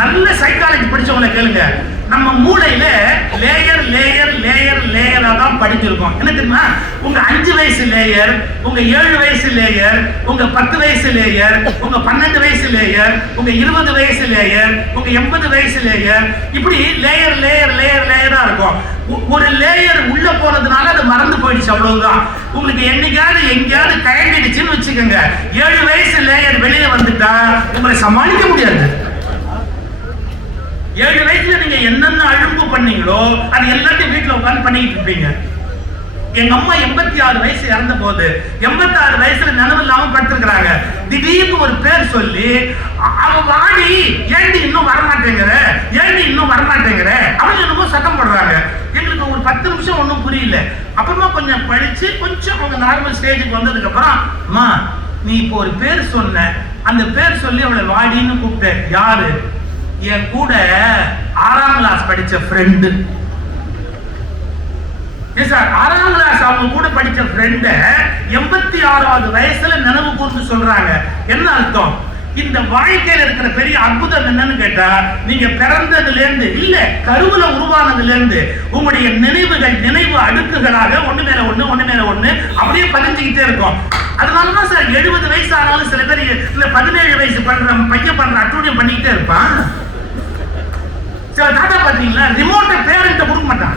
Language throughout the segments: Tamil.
நல்ல சைக்காலஜி படிச்சவங்களை கேளுங்க. நம்ம மூளையில லேயர் லேயர் லேயர் லேயரா தான் படிச்சிருக்கோம். என்ன தெரியுமா? உங்க அஞ்சு வயசு லேயர் உங்க ஏழு வயசு லேயர் உங்க பத்து வயசு லேயர் உங்க பன்னெண்டு வயசு லேயர் உங்க இருபது வயசு லேயர் உங்க எண்பது வயசு லேயர் இப்படி லேயர் லேயர் லேயர் லேயரா இருக்கும். ஒரு லேயர் உள்ள போனதுனால அது மறந்து போயிடுச்சு. அவ்வளவுதான். உங்களுக்கு என்னைக்காவது எங்கேயாவது கயண்டிடுச்சுன்னு வச்சுக்கோங்க. ஏழு வயசு லேயர் வெளியே வந்துட்டா உங்களை சமாளிக்க முடியாது. ஏழு வயசுல நீங்க என்னென்ன அழும்பு பண்ணீங்களோ அது எல்லாத்தையும் வீட்டுல உட்காந்து பண்ணிட்டு இருப்பீங்க. எங்க அம்மா எண்பத்தி ஆறு வயசு இறந்த போது எண்பத்தி ஆறு வயசுல நினைவு இல்லாம படுத்திருக்கிறாங்க. திடீர்னு ஒரு பேர் சொல்லி அ- அவ வாடி ஏண்டி இன்னும் வரமாட்டேங்கிற? ஏண்டி இன்னும் வரமாட்டேங்கிற? அவங்க என்னமோ சத்தம் போடுறாங்க. எங்களுக்கு ஒரு பத்து நிமிஷம் ஒன்றும் புரியல. அப்புறமா கொஞ்சம் படிச்சு கொஞ்சம் அவங்க நார்மல் ஸ்டேஜுக்கு வந்ததுக்கு அப்புறம் அம்மா நீ இப்போ ஒரு பேர் சொன்ன. அந்த பேர் சொல்லி அவளை வாடின்னு கூப்பிட்ட. யாரு? என் கூட ஆறாம் கிளாஸ் படிச்ச ஃப்ரெண்டு சார் ஆறாம் கிளாஸ் அவங்க கூட படிச்ச ஃப்ரெண்ட எண்பத்தி ஆறாவது வயசுல நினைவு கூர்ந்து சொல்றாங்க. என்ன அர்த்தம்? இந்த வாழ்க்கையில இருக்கிற பெரிய அற்புதம் என்னன்னு கேட்டா நீங்க பிறந்ததுல இருந்து இல்ல கருவுல உருவானதுல இருந்து உங்களுடைய நினைவுகள் நினைவு அடுக்குகளாக ஒண்ணு மேல ஒண்ணு ஒண்ணு மேல ஒண்ணு அப்படியே பதிஞ்சுக்கிட்டே இருக்கும். அதனாலதான் சார் எழுபது வயசு ஆனாலும் சில பேர் இல்ல பதினேழு வயசு பண்ற பையன் பண்ற அட்டூழியம் பண்ணிக்கிட்டே இருப்பான். ரிமோட்டை பேரண்ட்டை கொடுக்க மாட்டான்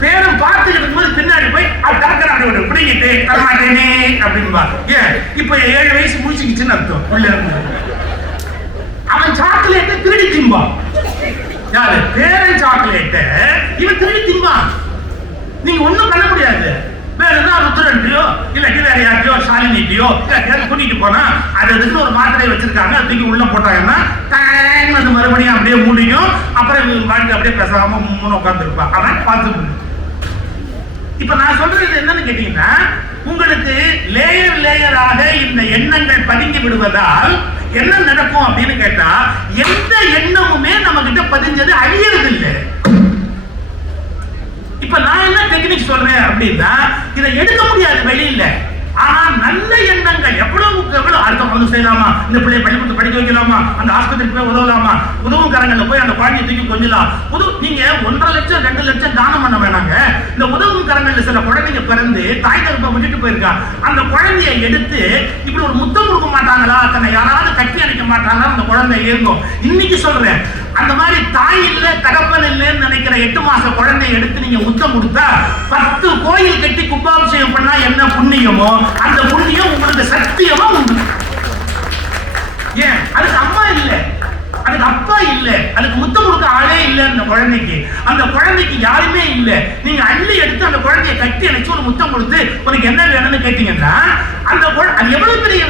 பேரும் பார்த்துக்கிட்டு இருக்கும்போது பின்னாடி போய் அவன் டக்குனு அப்படி பிடிங்கிட்டு தரமாட்டேனே அப்படின்பா ஏன்? இப்ப ஏழு வயசு முடிச்சுக்கிச்சுன்னு அர்த்தம். உள்ள இருந்து அவன் சாக்லேட்டை திருடி திம்பான். யாரு? பேரன் சாக்லேட்டை இவன் திருடி திம்பான். நீங்க ஒண்ணும் பண்ண முடியாது. வேற ஏதாவது ருத்ரன்ட்டியோ இல்ல வேற சாலினிட்டியோ இல்ல யார்ட்டையாவது கூட்டிட்டு போனா அது அதுக்கு ஒரு மாத்திரை வச்சிருக்காங்க தூக்கி உள்ள போட்டாங்கன்னா அது மறுபடியும் அப்படியே மூடியும் அப்புறம் வாழ்க்கை அப்படியே பேசாம முன்னு உட்காந்துருப்பா அவன் பார்த்து இப்ப நான் சொல்றது என்னன்னு கேட்டீங்கன்னா உங்களுக்கு லேயர் லேயராக இந்த எண்ணங்கள் பதுங்கி விடுவதால் என்ன நடக்கும் அப்படின்னு கேட்டா எந்த எண்ணமுமே நம்ம கிட்ட பதிஞ்சது அழியறது இல்லை டெக்னிக் சொல்றேன் அப்படின்னா இதை எடுக்க முடியாது வெளியில. ஆனா நல்ல எண்ணங்கள் எவ்வளவுக்கு எவ்வளவு அடுத்த செய்யலாமா இந்த பிள்ளைய பள்ளிக்கூடத்து படிக்க வைக்கலாமா? அந்த ஆஸ்பத்திரிக்கு போய் உதவலாமா? உதவும் கரங்கள்ல போய் அந்த குழந்தைய தூக்கி கொஞ்சலாம் உதவு நீங்க ஒன்றரை லட்சம் ரெண்டு லட்சம் தானம் பண்ண வேணாங்க. இந்த உதவும் கரங்கள்ல சில குழந்தைங்க பிறந்து தாய் தகுப்பை விட்டுட்டு போயிருக்கா. அந்த குழந்தைய எடுத்து இப்படி ஒரு முத்தம் கொடுக்க மாட்டாங்களா? தன்னை யாராவது கட்டி அணைக்க மாட்டாங்களா? அந்த குழந்தை இயங்கும் இன்னைக்கு சொல்றேன் அந்த மாதிரி தாய் இல்ல தகப்பன் இல்லைன்னு நினைக்கிற எட்டு மாச குழந்தைய எடுத்து நீங்க முத்தம் கொடுத்தா பத்து கோயில் கட்டி கும்பாபிஷேகம் பண்ணா என்ன புண்ணியமோ? அந்த புண்ணியம் உங்களுக்கு சத்தியமா உண்டு. அப்பா இல்ல. அதுக்கு முத்தம் கொடுக்க ஆளே இல்ல அந்த குழந்தைக்கு. அந்த குழந்தைக்கு யாருமே இல்ல. நீங்க அள்ளி எடுத்து அந்த குழந்தைய கட்டி அணைச்சு ஒரு முத்தம் கொடுத்து உனக்கு என்ன வேணும்னு கேட்டீங்கன்னா அந்த குழ- அது எவ்வளவு பெரிய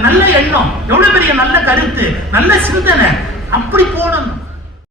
நல்ல எண்ணம் எவ்வளவு பெரிய நல்ல கருத்து நல்ல சிந்தனை. அப்படி போடணும்